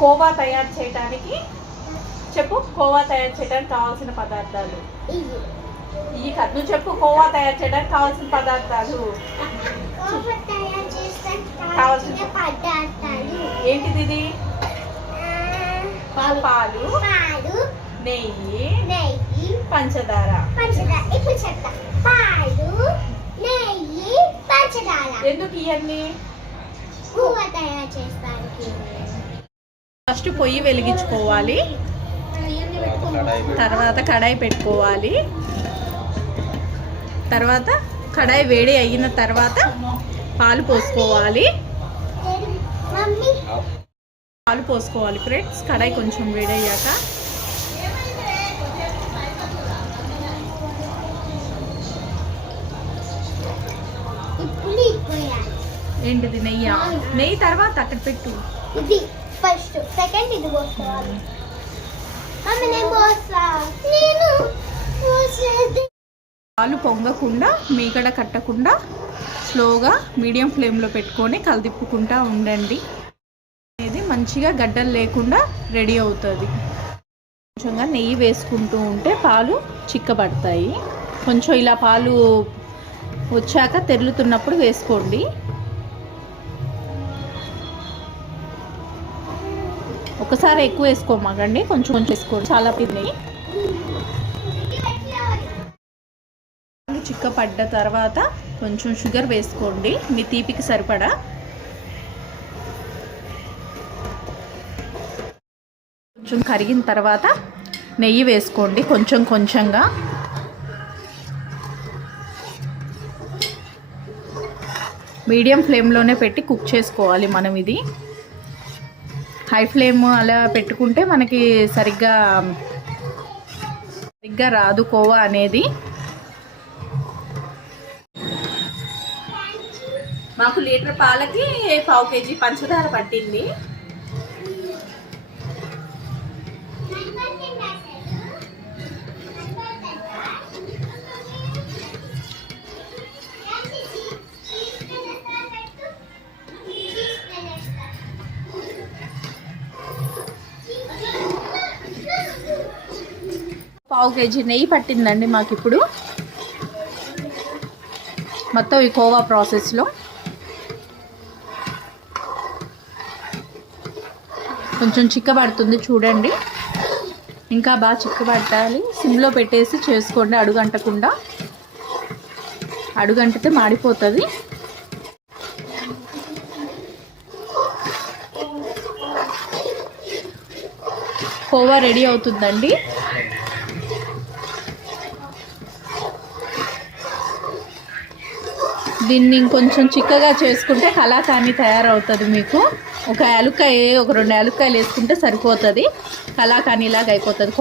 కోవా తయారు చేయడానికి చెప్పు. కోవా తయారు చేయడానికి కావాల్సిన పదార్థాలు ఈ కద్దు. చెప్పు కోవా తయారు చేయడానికి కావాల్సిన పదార్థాలు. కావాల్సిన పదార్థాలు ఏంటిది? ఇది పాలు, నెయ్యి, పంచదార. ఇప్పుడు చెప్తా. పాలు, నెయ్యి, పంచదార. ఎందుకు ఇవన్నీ? కోవా తయారు చేస్తానికి. ఫస్ట్ పొయ్యి వెలిగించుకోవాలి, తర్వాత కడాయి పెట్టుకోవాలి, తర్వాత కడాయి వేడి అయిన తర్వాత పాలు పోసుకోవాలి. పాలు పోసుకోవాలి ఫ్రెండ్స్. కడాయి కొంచెం వేడి అయ్యాక ఏంటిది? నెయ్యి. నెయ్యి తర్వాత అక్కడ పెట్టు. ఇది ఫస్ట్, సెకండ్ ఇది పోసుకోవాలి. పాలు పొంగకుండా మీగడ కట్టకుండా స్లోగా మీడియం ఫ్లేమ్లో పెట్టుకొని కలిదిప్పుకుంటూ ఉండండి. అనేది మంచిగా గడ్డలు లేకుండా రెడీ అవుతుంది. కొంచెంగా నెయ్యి వేసుకుంటూ ఉంటే పాలు చిక్కబడతాయి. కొంచెం ఇలా పాలు వచ్చాక తెరులుతున్నప్పుడు వేసుకోండి. ఒకసారి ఎక్కువ వేసుకోమాకండి, కొంచెం కొంచెం వేసుకోండి. చాలా నెయ్యి చిక్కపడ్డ తర్వాత కొంచెం షుగర్ వేసుకోండి, మీ తీపికి సరిపడా. కొంచెం కరిగిన తర్వాత నెయ్యి వేసుకోండి కొంచెం కొంచెంగా. మీడియం ఫ్లేమ్లోనే పెట్టి కుక్ చేసుకోవాలి మనం. ఇది హై ఫ్లేమ్ అలా పెట్టుకుంటే మనకి సరిగ్గా రాదు కోవా అనేది. మాకు లీటర్ పాలకి 1/2 kg పంచదార పట్టింది. పావు కేజీ నెయ్యి పట్టిందండి మాకు ఇప్పుడు మొత్తం ఈ కోవా ప్రాసెస్లో. కొంచెం చిక్కబడుతుంది చూడండి, ఇంకా బాగా చిక్కబట్టాలి. సిమ్లో పెట్టేసి చేసుకోండి, అడుగంటకుండా. అడుగంటితే మాడిపోతుంది. కోవా రెడీ అవుతుందండి. దీన్ని ఇంకొంచెం చిక్కగా చేసుకుంటే కలాకానీ తయారవుతుంది. మీకు ఒక యాలుక్కాయ, ఒక 2 యాలుక్కాయలు వేసుకుంటే సరిపోతుంది. కలాకానీలాగా అయిపోతుంది.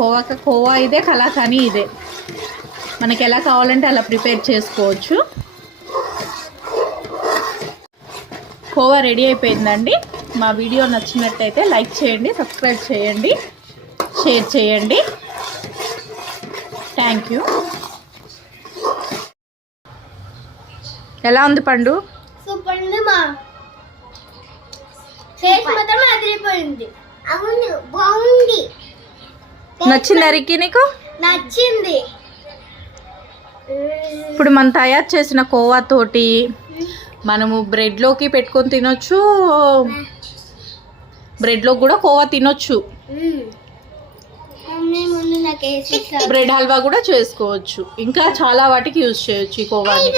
కోవా ఇదే, కలాకానీ ఇదే. మనకి ఎలా కావాలంటే అలా ప్రిపేర్ చేసుకోవచ్చు. కోవా రెడీ అయిపోయిందండి. మా వీడియో నచ్చినట్టయితే లైక్ చేయండి, సబ్స్క్రైబ్ చేయండి, షేర్ చేయండి. Thank you. ఎలా ఉంది పండు? సూపర్ ఉంది మా. టేస్ట్ మాత్రం అదిరిపోయింది. అవును, బాగుంది. నచ్చిందా రికి నీకు? నచ్చింది. ఇప్పుడు మనం తయారు చేసిన కోవా తోటి మనము బ్రెడ్లోకి పెట్టుకొని తినొచ్చు, బ్రెడ్లో కూడా కోవా తినొచ్చు, బ్రెడ్ హల్వా కూడా చేసుకోవచ్చు, ఇంకా చాలా వాటికి యూజ్ చేయొచ్చు ఈ కోవాని.